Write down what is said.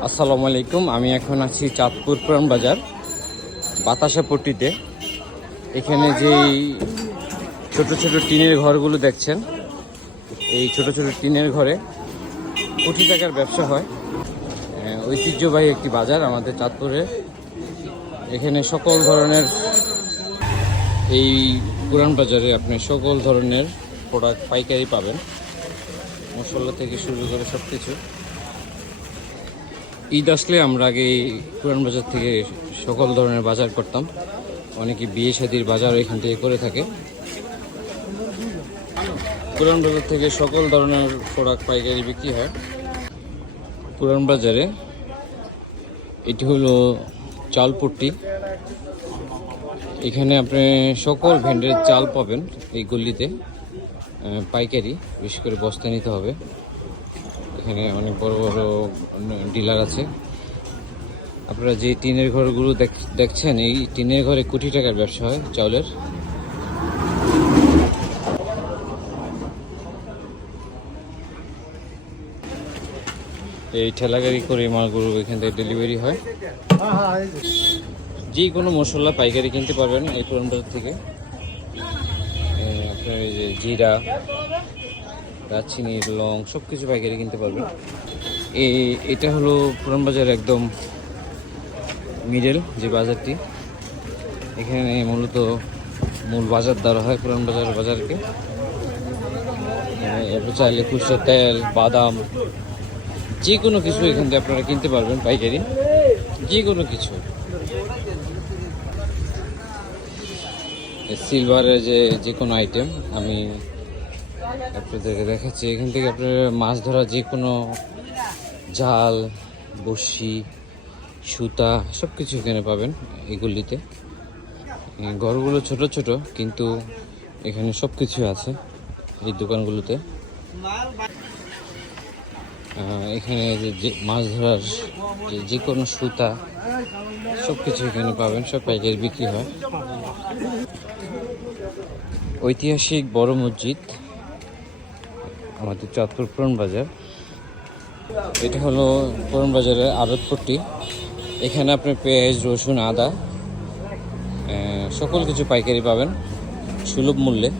আসসালামু আলাইকুম। আমি এখন আছি চাঁদপুর পুরান বাজার বাতাসা পট্টিতে। এখানে যেই ছোট ছোট টিনের ঘরগুলো দেখছেন, এই ছোট ছোট টিনের ঘরে কোটি টাকার ব্যবসা হয়। ঐতিহ্যবাহী একটি বাজার আমাদের চাঁদপুরে। এখানে সকল ধরনের, এই পুরান বাজারে আপনি সকল ধরনের প্রোডাক্ট পাইকারি পাবেন, মশলা থেকে শুরু করে সব কিছু। ঈদ আসলে আমরা আগে পুরান বাজার থেকে সকল ধরনের বাজার করতাম। অনেকে বিয়ে শাদির বাজার এখান থেকে করে থাকে। পুরান বাজার থেকে সকল ধরনের প্রোডাক্ট পাইকারি বিক্রি হয় পুরান বাজারে। এটি হলো চালপট্টি। এখানে আপনি সকল ভ্যান্ডের চাল পাবেন এই গল্লিতে পাইকারি, বিশেষ করে বস্তা নিতে হবে। এখানে অনেক বড় বড় ডিলার আছে। আপনারা যে টিনের ঘরগুলো দেখছেন, এই টিনের ঘরে কোটি টাকার ব্যবসা হয় চাউলের। এই ঠেলাগাড়ি করে মালগুলো এখান থেকে ডেলিভারি হয়। যে কোনো মশলা পাইকারি কিনতে পারবেন এই পুরান বাজার থেকে। আপনার এই যে জিরা, দারচিনি, লং সব কিছু পাইকারি কিনতে পারবেন। এটা হলো পুরান বাজার একদম মিডল যে বাজারটি। এখানে মূলত মূল বাজার দ্বারা হয় পুরান বাজারকে। এরপর চাইলে খুচরা তেল, বাদাম, যে কোনো কিছু এখান থেকে আপনারা কিনতে পারবেন পাইকারি, যে কোনো কিছু। সিলভারের যে কোনো আইটেম আমি আপনাদেরকে দেখাচ্ছি। এখান থেকে আপনারা মাছ ধরা যে কোনো জাল, বড়শি, সুতা সব কিছু এখানে পাবেন এগুলিতে। ঘরগুলো ছোট ছোট, কিন্তু এখানে সব কিছু আছে এই দোকানগুলোতে। এখানে যে মাছ ধরার যে কোনো সুতা সব কিছু এখানে পাবেন, সব পাইকারি বিক্রি হয়। ঐতিহাসিক বড় মসজিদ আমাদের চাঁদপুর পুরান বাজার। এটা হলো পুরান বাজারের আড়তপট্টি। এখানে আপনি পেঁয়াজ, রসুন, আদা সকল কিছু পাইকারি পাবেন সুলভ মূল্যে।